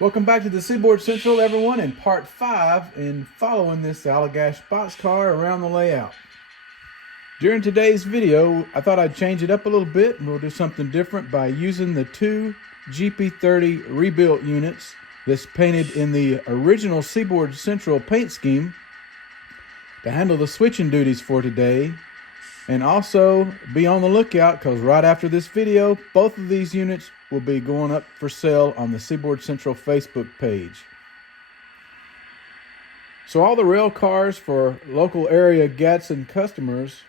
Welcome back to the Seaboard Central, everyone, in part 5 in following this Allagash Boxcar around the layout. During today's video, I thought I'd change it up a little bit, and we'll do something different by using the two GP30 rebuilt units that's painted in the original Seaboard Central paint scheme to handle the switching duties for today. And also be on the lookout, because right after this video, both of these units will be going up for sale on the Seaboard Central Facebook page. So all the rail cars for local area Gadsden customers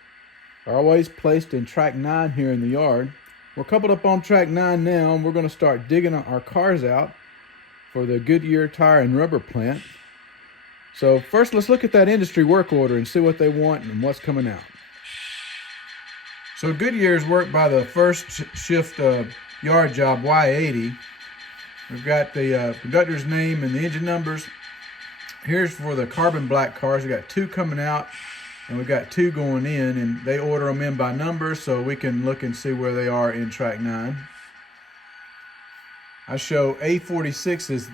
are always placed in track 9 here in the yard. We're coupled up on track 9 now, and we're going to start digging our cars out for the Goodyear tire and rubber plant. So first, let's look at that industry work order and see what they want and what's coming out. So Goodyear's worked by the first shift yard job Y80. We've got the conductor's name and the engine numbers. Here's for the carbon black cars. We've got 2 coming out and we've got 2 going in, and they order them in by number so we can look and see where they are in track 9. I show A46 is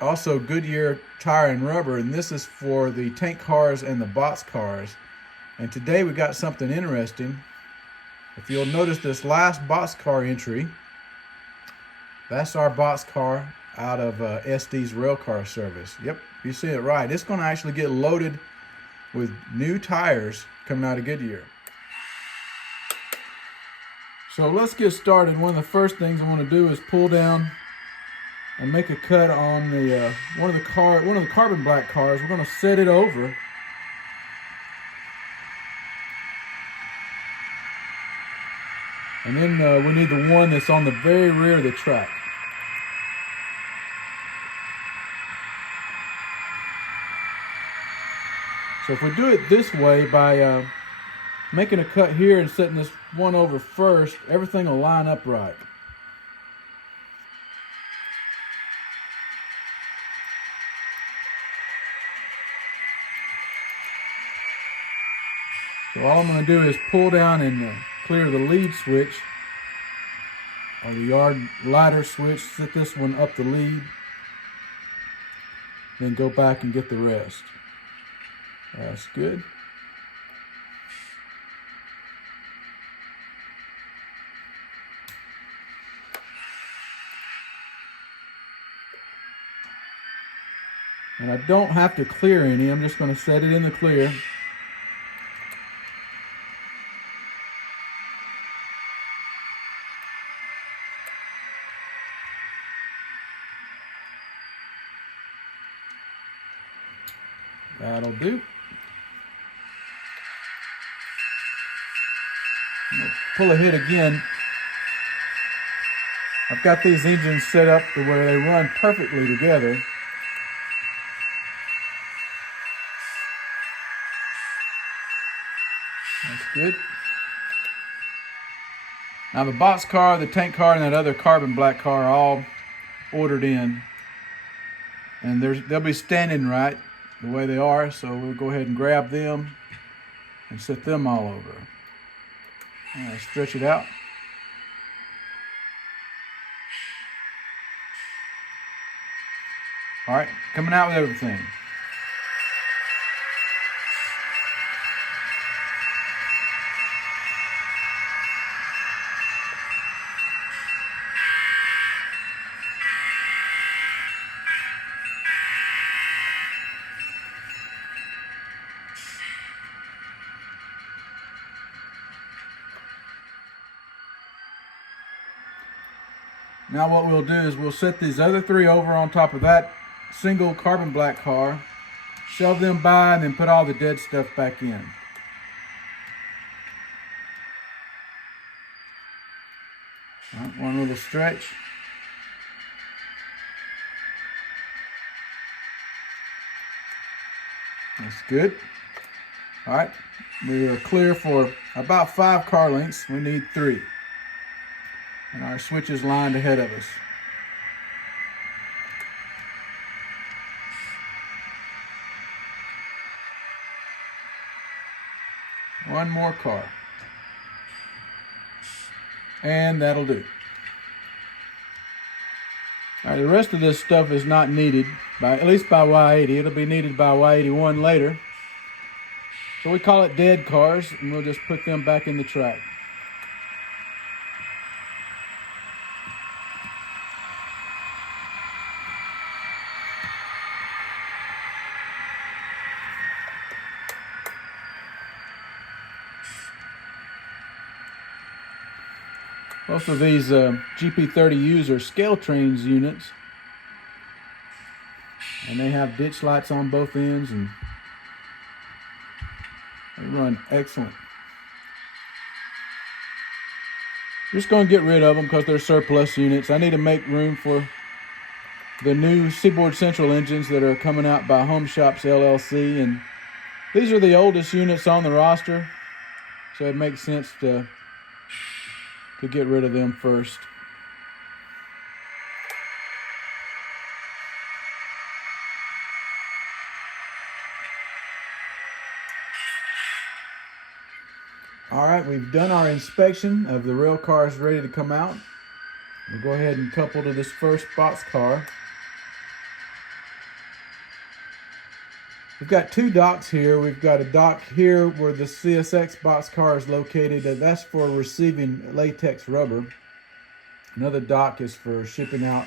also Goodyear tire and rubber, and this is for the tank cars and the box cars. And today we got something interesting. If you'll notice this last boxcar entry, that's our boxcar out of SD's railcar service. Yep, you see it right. It's going to actually get loaded with new tires coming out of Goodyear. So let's get started. One of the first things I want to do is pull down and make a cut on the one of the carbon black cars. We're going to set it over. And then we need the one that's on the very rear of the track. So if we do it this way, by making a cut here and setting this one over first, everything will line up right. So all I'm going to do is pull down and clear the lead switch, or the yard ladder switch, set this one up the lead, then go back and get the rest. That's good. And I don't have to clear any, I'm just going to set it in the clear. That'll do. Pull ahead again. I've got these engines set up to where they run perfectly together. That's good. Now the box car, the tank car, and that other carbon black car are all ordered in. And they'll be standing right the way they are, so we'll go ahead and grab them and set them all over. Stretch it out. All right, coming out with everything. Now what we'll do is we'll set these other 3 over on top of that single carbon black car, shove them by, and then put all the dead stuff back in. All right, one little stretch. That's good. All right, we are clear for about 5 car lengths. We need 3. And our switch is lined ahead of us. One more car. And that'll do. All right, the rest of this stuff is not needed, at least by Y80. It'll be needed by Y81 later. So we call it dead cars, and we'll just put them back in the track. Most of these GP30Us are scale trains units, and they have ditch lights on both ends, and they run excellent. Just going to get rid of them because they're surplus units. I need to make room for the new Seaboard Central engines that are coming out by Home Shops LLC, and these are the oldest units on the roster, so it makes sense to get rid of them first. All right, we've done our inspection of the rail cars ready to come out. We'll go ahead and couple to this first boxcar. We've got two docks here. We've got a dock here where the CSX boxcar is located. That's for receiving latex rubber. Another dock is for shipping out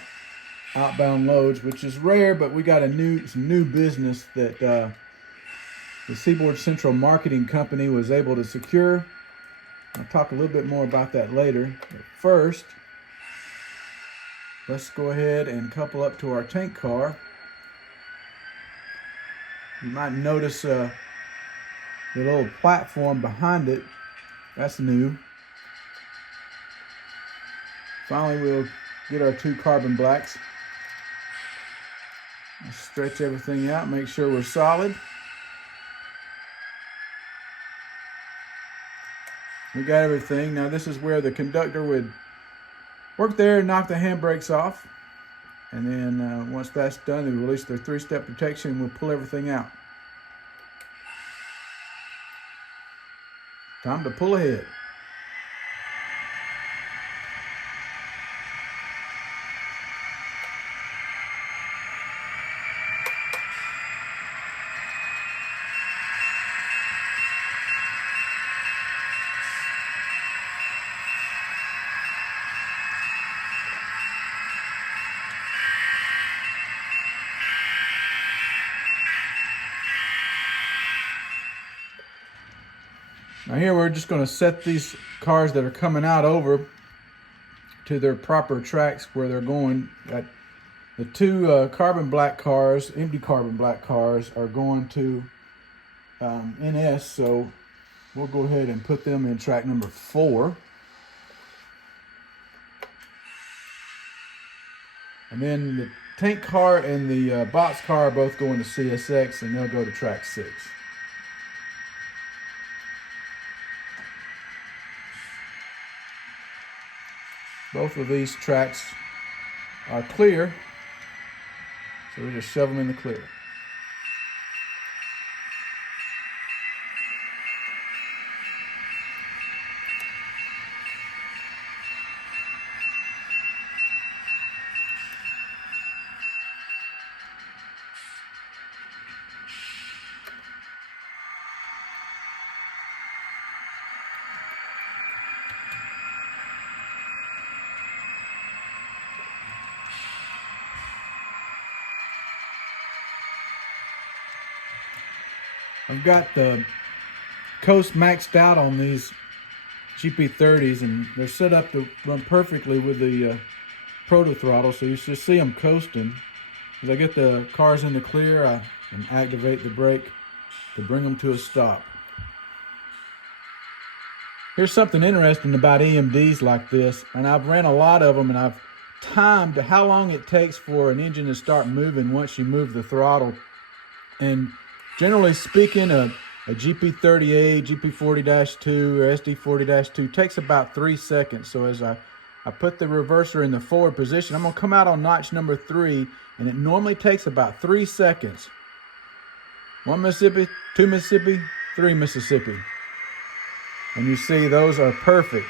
outbound loads, which is rare, but we got some new business that the Seaboard Central Marketing Company was able to secure. I'll talk a little bit more about that later. But first, let's go ahead and couple up to our tank car. You might notice the little platform behind it. That's new. Finally, we'll get our two carbon blacks. Let's stretch everything out, make sure we're solid. We got everything. Now this is where the conductor would work there and knock the handbrakes off. And then once that's done, they release their three-step protection and we'll pull everything out. Time to pull ahead. Now here we're just going to set these cars that are coming out over to their proper tracks where they're going. Got the two carbon black cars, empty carbon black cars, are going to NS, so we'll go ahead and put them in track number 4. And then the tank car and the box car are both going to CSX, and they'll go to track 6. Both of these tracks are clear, so we just shove them in the clear. I've got the coast maxed out on these GP30s, and they're set up to run perfectly with the proto throttle, so you should see them coasting. As I get the cars in the clear, I can activate the brake to bring them to a stop. Here's something interesting about EMDs like this, and I've ran a lot of them, and I've timed how long it takes for an engine to start moving once you move the throttle. And generally speaking, a GP30A, GP40-2, or SD40-2 takes about 3 seconds. So as I put the reverser in the forward position, I'm going to come out on notch number 3, and it normally takes about 3 seconds. 1 Mississippi, 2 Mississippi, 3 Mississippi. And you see those are perfect.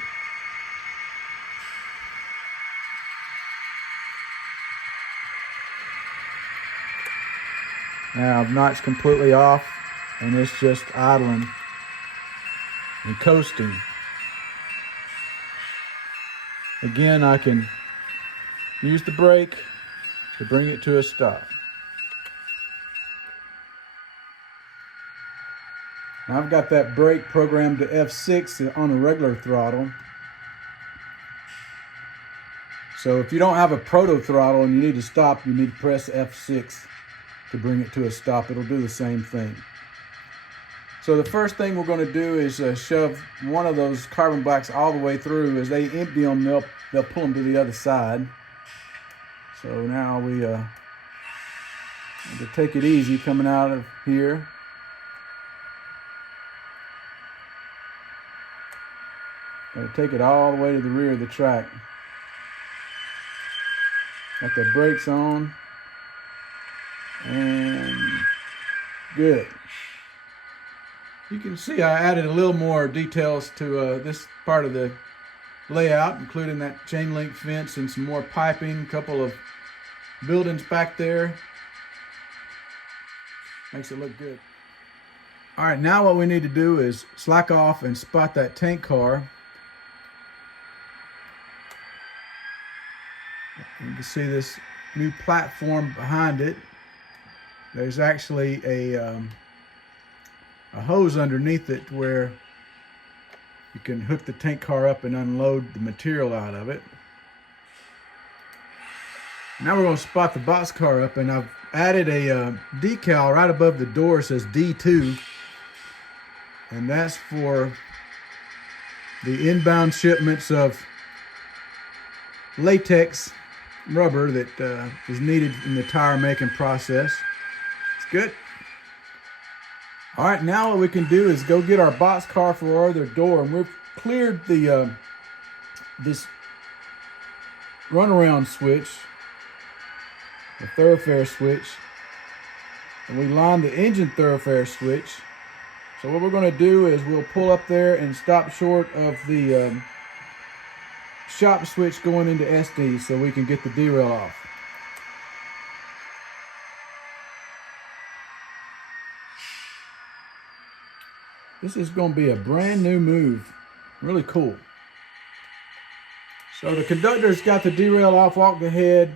Now I've notched completely off and it's just idling and coasting. Again, I can use the brake to bring it to a stop. Now I've got that brake programmed to F6 on a regular throttle. So if you don't have a proto throttle and you need to stop, you need to press F6 to bring it to a stop. It'll do the same thing. So the first thing we're going to do is shove one of those carbon blacks all the way through. As they empty them, they'll pull them to the other side. So now we have to take it easy coming out of here. Got to take it all the way to the rear of the track. Got the brakes on. And good. You can see I added a little more details to this part of the layout, including that chain link fence and some more piping, a couple of buildings back there. Makes it look good. All right, now what we need to do is slack off and spot that tank car. You can see this new platform behind it. There's actually a hose underneath it where you can hook the tank car up and unload the material out of it. Now we're going to spot the boxcar up, and I've added a decal right above the door. It says D2, and that's for the inbound shipments of latex rubber that is needed in the tire making process. It's good. All right, now what we can do is go get our boxcar for our other door, and we've cleared the this runaround switch, the thoroughfare switch, and we lined the engine thoroughfare switch. So what we're going to do is we'll pull up there and stop short of the shop switch going into SD so we can get the derail off. This is going to be a brand new move. Really cool. So the conductor's got the derail off, walked ahead,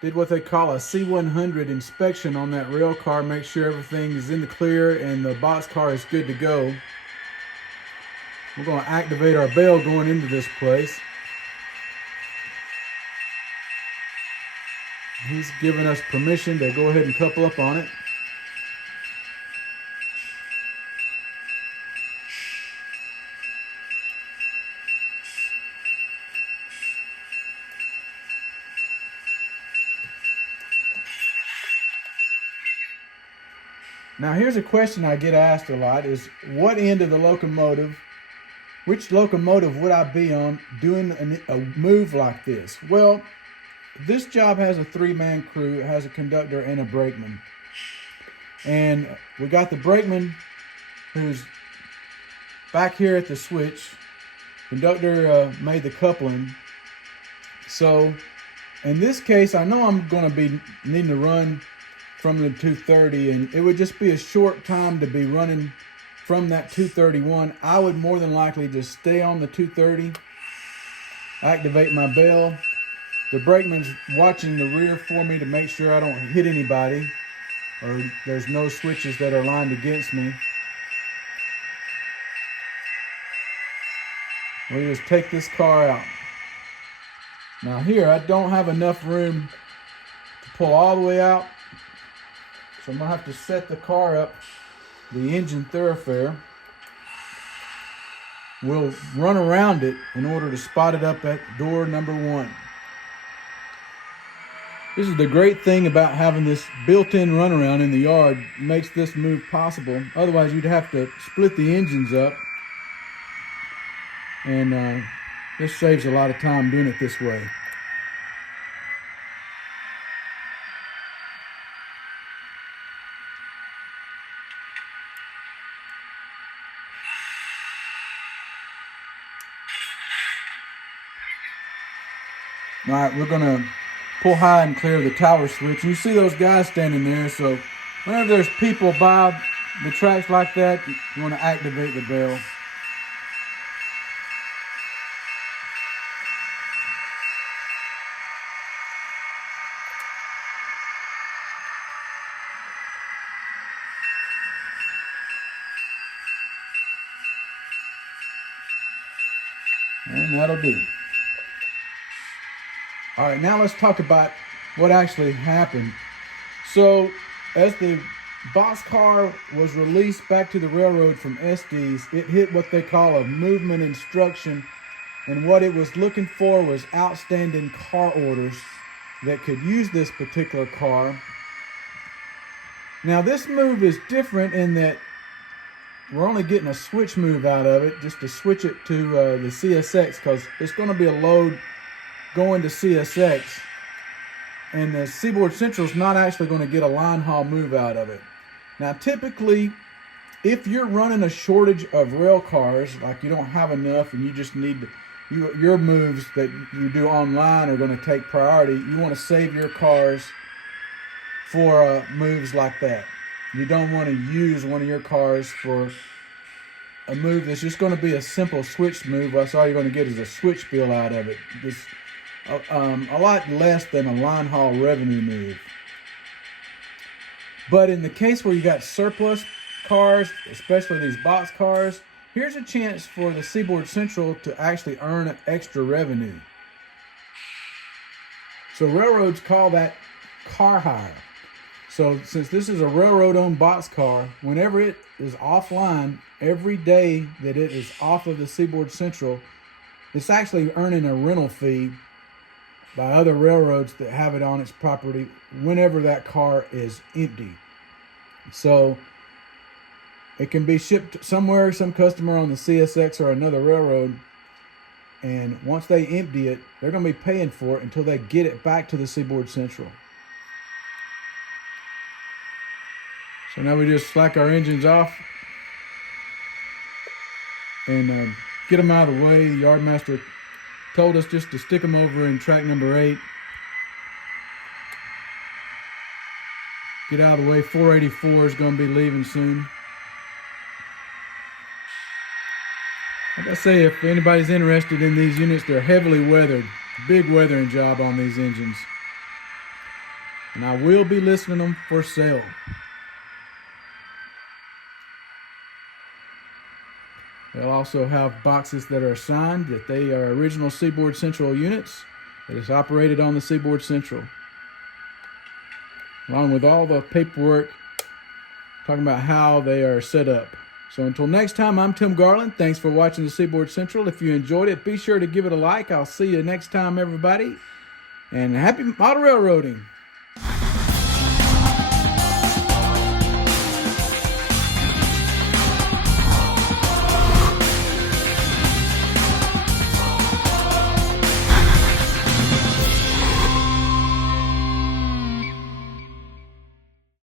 did what they call a C100 inspection on that rail car, make sure everything is in the clear and the boxcar is good to go. We're going to activate our bell going into this place. He's given us permission to go ahead and couple up on it. Now here's a question I get asked a lot is, what end of the locomotive, which locomotive would I be on doing a move like this? Well, this job has a three-man crew. It has a conductor and a brakeman. And we got the brakeman who's back here at the switch. Conductor made the coupling. So in this case, I know I'm going to be needing to run from the 230, and it would just be a short time to be running from that 231. I would more than likely just stay on the 230, activate my bell. The brakeman's watching the rear for me to make sure I don't hit anybody or there's no switches that are lined against me. We just take this car out. Now here, I don't have enough room to pull all the way out, so I'm going to have to set the car up, the engine thoroughfare. We'll run around it in order to spot it up at door number 1. This is the great thing about having this built-in runaround in the yard. It makes this move possible. Otherwise, you'd have to split the engines up. And this saves a lot of time doing it this way. All right, we're going to pull high and clear the tower switch. You see those guys standing there, so Whenever there's people by the tracks like that, you want to activate the bell. And that'll do. All right, now let's talk about what actually happened. So, as the boxcar was released back to the railroad from Estes, it hit what they call a movement instruction, and what it was looking for was outstanding car orders that could use this particular car. Now, this move is different in that we're only getting a switch move out of it, just to switch it to the CSX, because it's going to be a load going to CSX, and the Seaboard Central is not actually going to get a line haul move out of it. Now, typically, if you're running a shortage of rail cars, like you don't have enough and you just need your moves that you do online are going to take priority, you want to save your cars for moves like that. You don't want to use one of your cars for a move that's just going to be a simple switch move. That's all you're going to get is a switch bill out of it. It's a lot less than a line haul revenue move. But in the case where you got surplus cars, especially these box cars, here's a chance for the Seaboard Central to actually earn extra revenue. So railroads call that car hire. So since this is a railroad-owned boxcar, whenever it is offline, every day that it is off of the Seaboard Central, it's actually earning a rental fee by other railroads that have it on its property whenever that car is empty. So it can be shipped somewhere, some customer on the CSX or another railroad, and once they empty it, they're going to be paying for it until they get it back to the Seaboard Central. So now we just slack our engines off and get them out of the way. The yardmaster told us just to stick them over in track number 8. Get out of the way. 484 is going to be leaving soon. Like I say, if anybody's interested in these units, they're heavily weathered. Big weathering job on these engines. And I will be listing them for sale. They'll also have boxes that are signed that they are original Seaboard Central units that is operated on the Seaboard Central, along with all the paperwork talking about how they are set up. So until next time, I'm Tim Garland. Thanks for watching the Seaboard Central. If you enjoyed it, be sure to give it a like. I'll see you next time, everybody. And happy model railroading.